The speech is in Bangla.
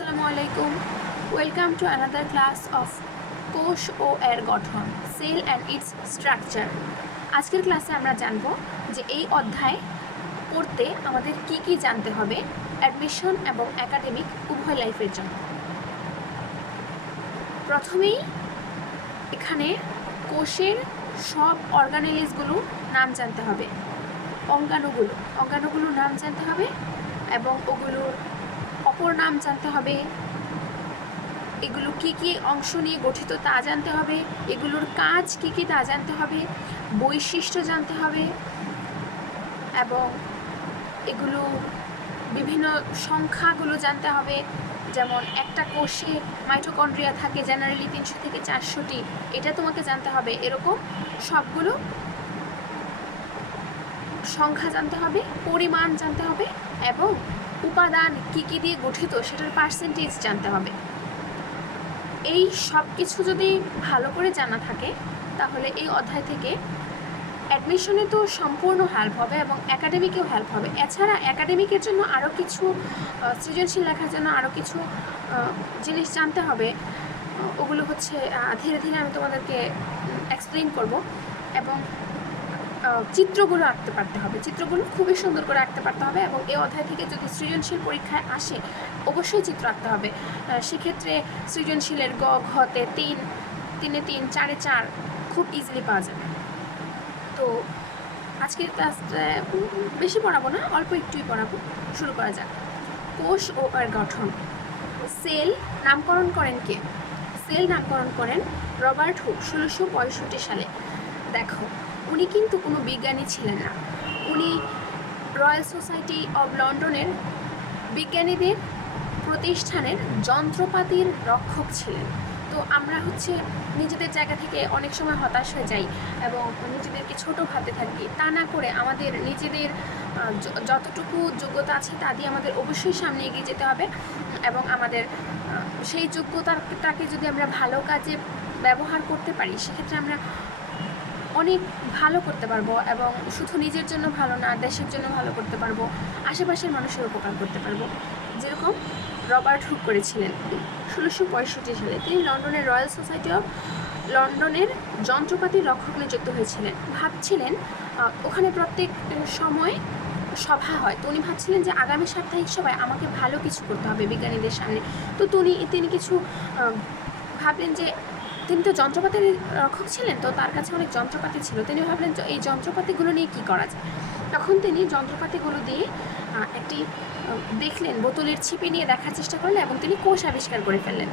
আসসালামু আলাইকুম। Welcome to another class of কোষ ও এর গঠন, সেল অ্যান্ড ইটস স্ট্রাকচার। আজকের ক্লাসে আমরা জানব যে এই অধ্যায় পড়তে আমাদের কি কি জানতে হবে অ্যাডমিশন এবং একাডেমিক উভয় লাইফের জন্য। প্রথমেই এখানে কোষের সব অর্গানেলিসগুলোর নাম জানতে হবে, অঙ্গাণুগুলোর নাম জানতে হবে এবং ওগুলোর অপর নাম জানতে হবে, এগুলো কি কি অংশ নিয়ে গঠিত তা জানতে হবে, এগুলোর কাজ কি কি তা জানতে হবে, বৈশিষ্ট্য জানতে হবে এবং এগুলো বিভিন্ন সংখ্যাগুলো জানতে হবে। যেমন একটা কোষে মাইটোকন্ড্রিয়া থাকে জেনারেলি 300 থেকে 400টি, এটা তোমাকে জানতে হবে। এরকম সবগুলো সংখ্যা জানতে হবে, পরিমাণ জানতে হবে এবং উপাদান কি কি দিয়ে গঠিত সেটার পার্সেন্টেজ জানতে হবে। এই সব কিছু যদি ভালো করে জানা থাকে তাহলে এই অধ্যায় থেকে অ্যাডমিশনে তো সম্পূর্ণ হেল্প হবে এবং একাডেমিকেও হেল্প হবে। এছাড়া একাডেমিকের জন্য আরও কিছু সৃজনশীল লেখার জন্য আরও কিছু জিনিস জানতে হবে। ওগুলো হচ্ছে ধীরে ধীরে আমি তোমাদেরকে এক্সপ্লেইন করব। এবং চিত্রগুলো আঁকতে পারতে হবে, চিত্রগুলো খুবই সুন্দর করে আঁকতে পারতে হবে এবং এই অধ্যায় থেকে যদি সৃজনশীল পরীক্ষায় আসে অবশ্যই চিত্র আঁকতে হবে। সেক্ষেত্রে সৃজনশীলের গ ঘতে 3, 3-এ 3, 4-এ 4 খুব ইজিলি পাওয়া যাবে। তো আজকের ক্লাসটা বেশি পড়াবো না, অল্প একটুই পড়াবো। শুরু করা যাক। কোষ ও এর গঠন। সেল নামকরণ করেন কে? সেল নামকরণ করেন রবার্ট হুক 1665 সালে। দেখো, উনি কিন্তু কোনো বিজ্ঞানী ছিলেন না, উনি রয়্যাল সোসাইটি অব লন্ডনের বিজ্ঞানীদের প্রতিষ্ঠানের যন্ত্রপাতির রক্ষক ছিলেন। তো আমরা নিজেদের জায়গা থেকে অনেক সময় হতাশ হয়ে যাই এবং নিজেদেরকে ছোট ভাবতে থাকি। তা না করে আমাদের নিজেদের যতটুকু যোগ্যতা আছে তা দিয়ে আমাদের অবশ্যই সামনে এগিয়ে যেতে হবে এবং আমাদের সেই যোগ্যতাটাকে যদি আমরা ভালো কাজে ব্যবহার করতে পারি সেক্ষেত্রে আমরা অনেক ভালো করতে পারবো এবং শুধু নিজের জন্য ভালো না, দেশের জন্য ভালো করতে পারবো, আশেপাশের মানুষের উপকার করতে পারবো, যেরকম রবার্ট হুক করেছিলেন 1665 সালে। তিনি লন্ডনের রয়্যাল সোসাইটি অফ লন্ডনের যন্ত্রপাতির রক্ষক নিযুক্ত হয়েছিলেন। ভাবছিলেন ওখানে প্রত্যেক সময় সভা হয়, তো উনি ভাবছিলেন যে আগামী সাপ্তাহিক সভায় আমাকে ভালো কিছু করতে হবে বিজ্ঞানীদের সামনে। তো তিনি কিছু ভাবলেন যে তিনি তো যন্ত্রপাতির রক্ষক ছিলেন, তো তার কাছে অনেক যন্ত্রপাতি ছিল। তিনি ভাবলেন যে এই যন্ত্রপাতিগুলো নিয়ে কী করা যায়। তখন তিনি যন্ত্রপাতিগুলো দিয়ে একটি দেখলেন বোতলের ছিপে নিয়ে দেখার চেষ্টা করলেন এবং তিনি কোষ আবিষ্কার করে ফেললেন।